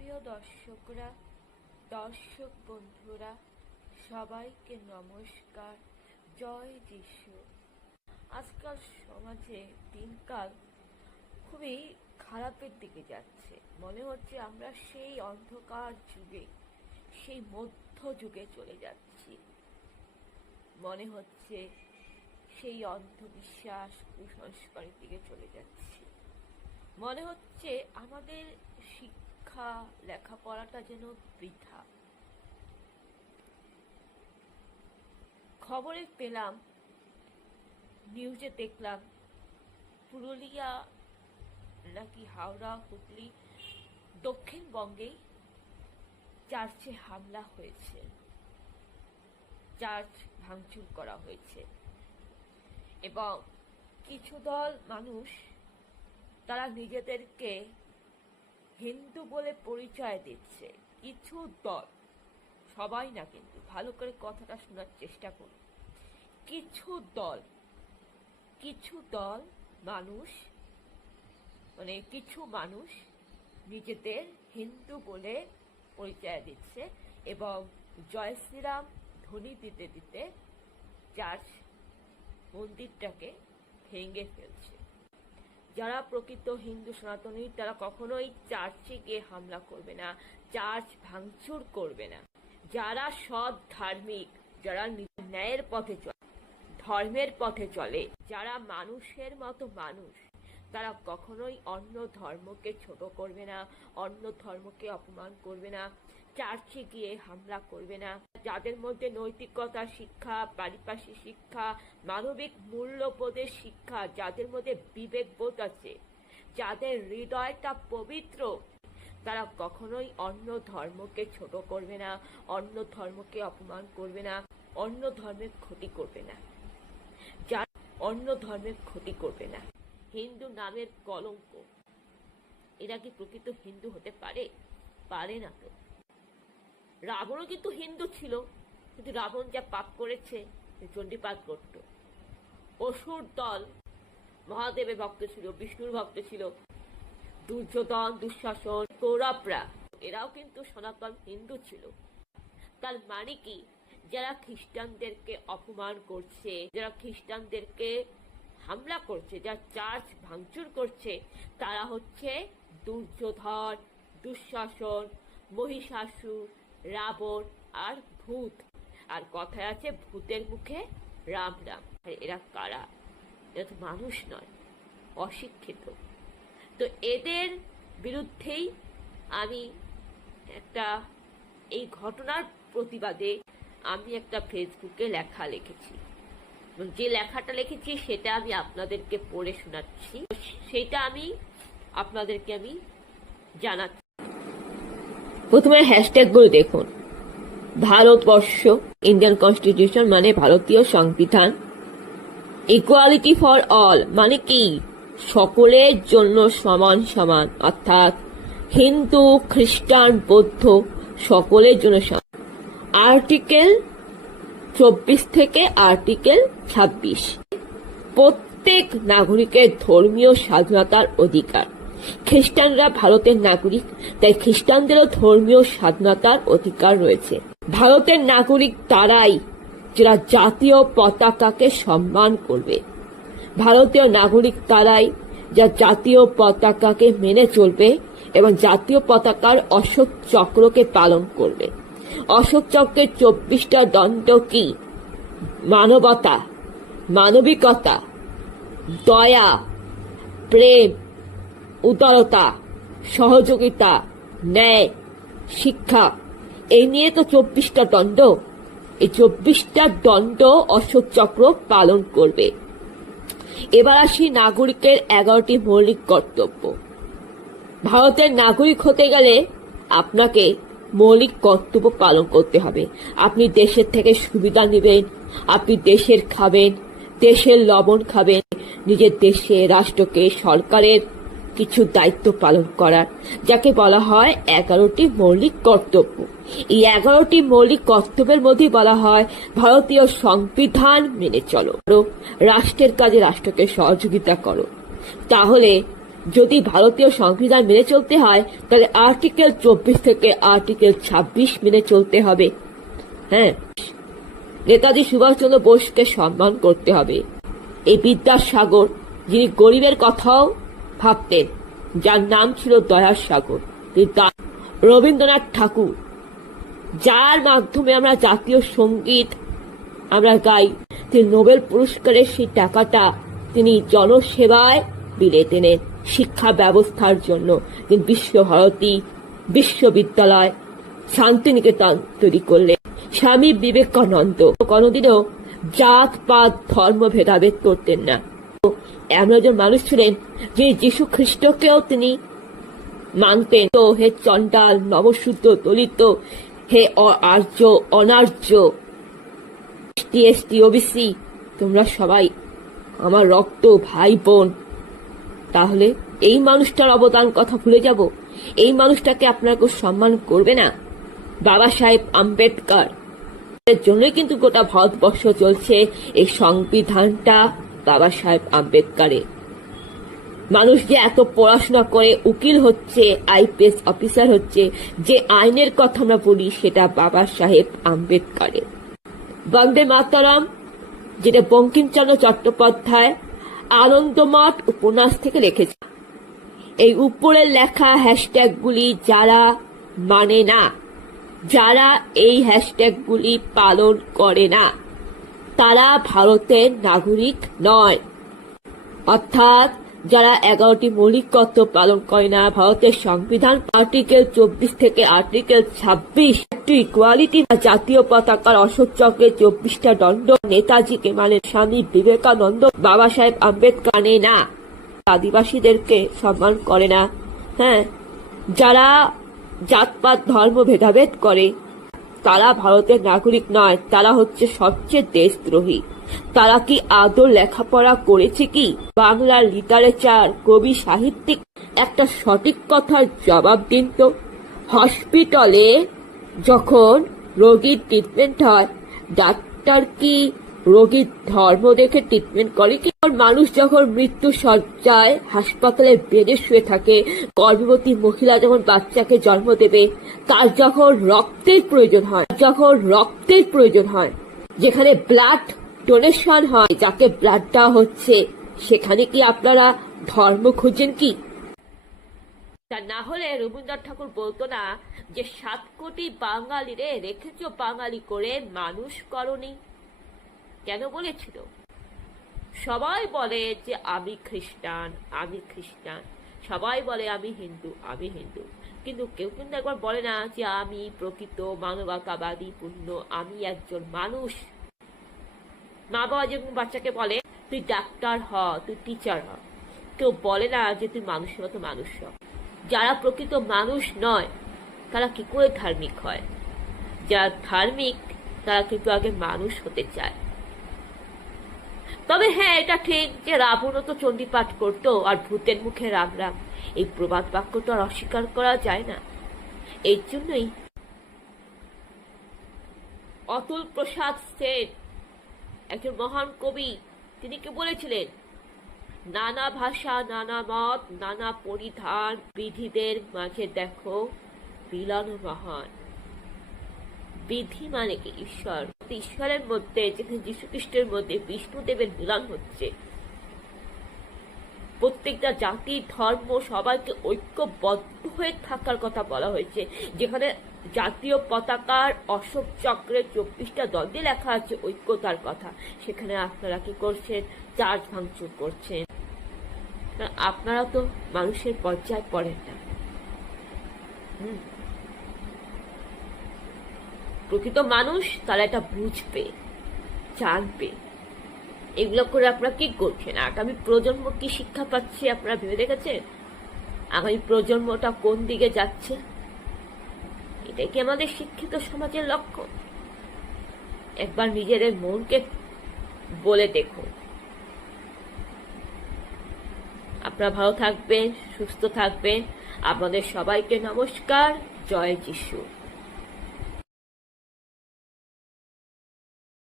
প্রিয় দর্শকরা, দর্শক বন্ধুরা, সবাইকে নমস্কার। জয় যিশু। আজকাল সমাজে দিনকাল খুবই খারাপের দিকে যাচ্ছে। মনে হচ্ছে আমরা সেই অন্ধকার যুগে, সেই মধ্য যুগে চলে যাচ্ছি। মনে হচ্ছে সেই অন্ধবিশ্বাস, কুসংস্কারের দিকে চলে যাচ্ছি। মনে হচ্ছে আমাদের শিক্ষা, লেখাপড়াটা যেন বৃথা। খবরে পেলাম, নিউজে দেখলাম, পুরুলিয়া নাকি হাওড়া, হুগলি, দক্ষিণবঙ্গে চার্চে হামলা হয়েছে, চার্চ ভাঙচুর করা হয়েছে এবং কিছু দল মানুষ তারা নিজেদেরকে হিন্দু বলে পরিচয় দিচ্ছে। কিছু দল, সবাই না কিন্তু, ভালো করে কথাটা শোনার চেষ্টা করুন। কিছু দল মানুষ, মানে কিছু মানুষ নিজেদের হিন্দু বলে পরিচয় দিচ্ছে এবং জয় শ্রীরাম ধ্বনি দিতে দিতে চার্চ মন্দিরটাকে ভেঙে ফেলছে। যারা প্রকৃত হিন্দু সনাতনী তারা কখনোই চার্চে গিয়ে হামলা করবে না, চার্চ ভাঙচুর করবে না। যারা সৎ ধার্মিক, যারা ন্যায়ের পথে চলে, ধর্মের পথে চলে, যারা মানুষের মতো মানুষ, তারা কখনোই অন্য ধর্মকে ছোট করবে না, অন্য ধর্মকে অপমান করবে না, চার্চে গিয়ে হামলা করবে না। যাদের মধ্যে নৈতিকতা শিক্ষা, পারিপার্শ্বিক শিক্ষা, মানবিক মূল্যবোধের শিক্ষা, যাদের মধ্যে বিবেকবোধ আছে, যাদের হৃদয়টা পবিত্র, তারা কখনোই অন্য ধর্মকে ছোট করবে না, অন্য ধর্মকে অপমান করবে না, অন্য ধর্মের ক্ষতি করবে না, অন্য ধর্মের ক্ষতি করবে না। হিন্দু নামের কলঙ্ক, এরা কি প্রকৃত হিন্দু হতে পারে? পারে না তো। রাবণও কিন্তু হিন্দু ছিল, কিন্তু রাবণ যা পাপ করেছে, চণ্ডীপাঠ করত। অসুর দল মহাদেবের ভক্ত ছিল, বিষ্ণুর ভক্ত ছিল। দুর্যোধন, দুঃশাসন, কৌরবরা, এরাও কিন্তু সনাতন হিন্দু ছিল। তার মানে কি, যারা খ্রিস্টানদেরকে অপমান করছে, যারা খ্রিস্টানদেরকে হামলা করছে, যারা চার্চ ভাঙচুর করছে, তারা হচ্ছে দুর্যোধন, দুঃশাসন, মহিষাসুর, রাবণ আর ভূত। আর কথায় আছে, ভূতের মুখে রাম রাম। এরা কারা? এরা তো মানুষ নয়, অশিক্ষিত। তো এদের বিরুদ্ধেই আমি এই ঘটনার প্রতিবাদে আমি একটা ফেসবুকে লেখা লিখেছি। যে লেখাটা লিখেছি সেটা আমি আপনাদেরকে পড়ে শোনাচ্ছি, সেটা আমি আপনাদেরকে জানাচ্ছি। প্রথমে হ্যাশট্যাগ গুলো দেখুন। ভারতবর্ষ, ইন্ডিয়ান কনস্টিটিউশন মানে ভারতীয় সংবিধান। ইকুয়ালিটি ফর অল মানে কি, সকলের জন্য সমান সমান, অর্থাৎ হিন্দু, খ্রিস্টান, বৌদ্ধ সকলের জন্য সমান। আর্টিকেল 24 থেকে আর্টিকেল 26, প্রত্যেক নাগরিকের ধর্মীয় স্বাধীনতার অধিকার। খ্রিস্টানরা ভারতের নাগরিক, তাই খ্রিস্টানদেরও ধর্মীয় স্বাধীনতার অধিকার রয়েছে। ভারতের নাগরিক তারাই যারা জাতীয় পতাকাকে সম্মান করবে। ভারতীয় নাগরিক তারাই যা জাতীয় পতাকাকে মেনে চলবে এবং জাতীয় পতাকার অশোক চক্রকে পালন করবে। অশোক চক্রের 24টা দণ্ড কি? মানবতা, মানবিকতা, দয়া, প্রেম, উদারতা, সহযোগিতা, ন্যায়, শিক্ষা, এই নিয়ে তো 24টা দণ্ড। এই 24টা দণ্ড অশোক চক্র পালন করবে। এবার আসি নাগরিকের 11টি মৌলিক কর্তব্য। ভারতের নাগরিক হতে গেলে আপনাকে মৌলিক কর্তব্য পালন করতে হবে। আপনি দেশের থেকে সুবিধা নেবেন, আপনি দেশের খাবেন, দেশের লবণ খাবেন, নিজের দেশে, রাষ্ট্রকে, সরকারের কিছু দায়িত্ব পালন করার, যাকে বলা হয় 11টি মৌলিক কর্তব্য। এই 11টি মৌলিক কর্তব্যের মধ্যে বলা হয় ভারতীয় সংবিধান মেনে চলো, রাষ্ট্রের কাজে রাষ্ট্রকে সহযোগিতা করো, তাহলে যদি ভারতীয় সংবিধান মেনে চলতে হয় তাহলে আর্টিকেল 24 থেকে আর্টিকেল 26 মেনে চলতে হবে। হ্যাঁ, নেতাজি সুভাষচন্দ্র বোসকে সম্মান করতে হবে। এই বিদ্যাসাগর, যিনি গরিবের কথাও ভাবতেন, যার নাম ছিল দয়ার সাগর, রবীন্দ্রনাথ ঠাকুর, যার মাধ্যমে আমরা জাতীয় সঙ্গীত আমরা গাই, তিনি নোবেল পুরস্কারের সেই টাকাটা তিনি জনসেবায় বিলিয়ে দিলেন, শিক্ষা ব্যবস্থার জন্য। তিনি বিশ্বভারতী, বিশ্ববিদ্যালয়, শান্তিনিকেতন তৈরি করলেন। স্বামী বিবেকানন্দ কোনদিনও জাত পাত ধর্ম ভেদাভেদ করতেন না। এমন একজন মানুষ ছিলেন যিনি যীশু খ্রিস্টকেও তিনি মানতেন। তো হে চণ্ডাল, নবশূদ্র, দলিত, হে আর্য, অনার্য, এসটি, ওবিসি, তোমরা সবাই আমার রক্ত ভাই বোন। তাহলে এই মানুষটার অবদান কথা ভুলে যাব? এই মানুষটাকে আপনারা কেউ সম্মান করবে না? বাবা সাহেব আম্বেদকর এর জন্যই কিন্তু গোটা ভারতবর্ষ চলছে। এই সংবিধানটা বাবা সাহেব আম্বেদকরের। মানুষ যে এত পড়াশোনা করে উকিল হচ্ছে, আইপিএস অফিসার হচ্ছে, যে আইনের কথা আমরা বলি সেটা বাবা সাহেব আম্বেদকরের। বন্দে মাতরম, যেটা বঙ্কিমচন্দ্র চট্টোপাধ্যায় আনন্দমঠ উপন্যাস থেকে লিখেছে। এই উপরের লেখা হ্যাশট্যাগুলি যারা মানে না, যারা এই হ্যাশট্যাগুলি পালন করে না, তারা ভারতের নাগরিক নয়। অর্থাৎ যারা 11টি মৌলিক কর্তব্য পালন করে না, ভারতের সংবিধান আর্টিকেল 24 থেকে আর্টিকেল 26, ইকুয়ালিটি, জাতীয় পতাকার অশোক চক্রে 24টা দণ্ড, নেতাজিকে মানে স্বামী বিবেকানন্দ, বাবা সাহেব আম্বেদকর মানে না, আদিবাসীদেরকে সম্মান করে না, হ্যাঁ, যারা জাতপাত ধর্ম ভেদাভেদ করে, তারা ভারতের নাগরিক নয়। তারা হচ্ছে সবচেয়ে দেশদ্রোহী। তারা কি আদৌ লেখাপড়া করেছে কি? বাংলার লিটারেচার, কবি, সাহিত্যিক একটা সঠিক কথার জবাব দিন তো। হসপিটালে যখন রোগীর ট্রিটমেন্ট হয়, ডাক্তার কি রোগীর ধর্ম দেখে ট্রিটমেন্ট করে কি? মানুষ যখন মৃত্যু শয্যায় হাসপাতালে বেডে শুয়ে থাকে, গর্ভবতী মহিলা যখন বাচ্চাকে জন্ম দেবে, তার যখন রক্তের প্রয়োজন হয়, যেখানে ব্লাড ডোনেশন হয়, যাকে ব্লাড দেওয়া হচ্ছে, সেখানে কি আপনারা ধর্ম খুঁজেন কি? তা না হলে রবীন্দ্রনাথ ঠাকুর বলতো না যে 7 কোটি বাঙালি রে রেখেছ বাঙালি করে, মানুষ করনি? কেন বলেছিল? সবাই বলে যে আমি খ্রিস্টান, সবাই বলে আমি হিন্দু, কিন্তু কেউ কিন্তু একবার বলে না যে আমি প্রকৃত মানবতাবাদী পূর্ণ, আমি একজন মানুষ। মা বাবা যেমন বাচ্চাকে বলে তুই ডাক্তার হ, তুই টিচার হ, কেউ বলে না যে তুই মানুষের মতো মানুষ হ। যারা প্রকৃত মানুষ নয় তারা কি করে ধার্মিক হয়? যারা ধার্মিক তারা কিন্তু আগে মানুষ হতে চায়। তবে হ্যাঁ, এটা ঠিক যে রাবণও তো চণ্ডী পাঠ করতো, আর ভূতের মুখে রাম রাম, এই প্রবাদ বাক্য তো আর অস্বীকার করা যায় না। এই জন্যই অতুল প্রসাদ সেন, একজন মহান কবি, তিনি কি বলেছিলেন? নানা ভাষা, নানা মত, নানা পরিধান, বিধিদের মাঝে দেখো মিলন মহান। বিধি মানে কি? ঈশ্বর। ঈশ্বরের মধ্যে, যেখানে যীশু খ্রিস্টের মধ্যে বিষ্ণুদেবের মিলন হচ্ছে, প্রত্যেকটা জাতি ধর্ম সবাইকে ঐক্যবদ্ধ হয়ে থাকার কথা বলা হয়েছে। যেখানে জাতীয় পতাকার অশোক চক্রে 24টা দণ্ডে লেখা আছে ঐক্যতার কথা, সেখানে আপনারা কি করছেন? চার্জ ভাঙচুর করছেন। আপনারা তো মানুষের পর্যায়ে পড়েন না। প্রকৃত মানুষ তারা এটা বুঝবে, জানবে। এগুলো করে আপনারা কি করছেন? আগামী প্রজন্ম কি শিক্ষা পাচ্ছে আপনারা ভেবে দেখেছেন? আগামী প্রজন্মটা কোন দিকে যাচ্ছে? এটাই কি আমাদের শিক্ষিত সমাজের লক্ষ্য? একবার নিজেদের মনকে বলে দেখুন। আপনারা ভালো থাকবেন, সুস্থ থাকবেন। আপনাদের সবাইকে নমস্কার। জয় যিশু।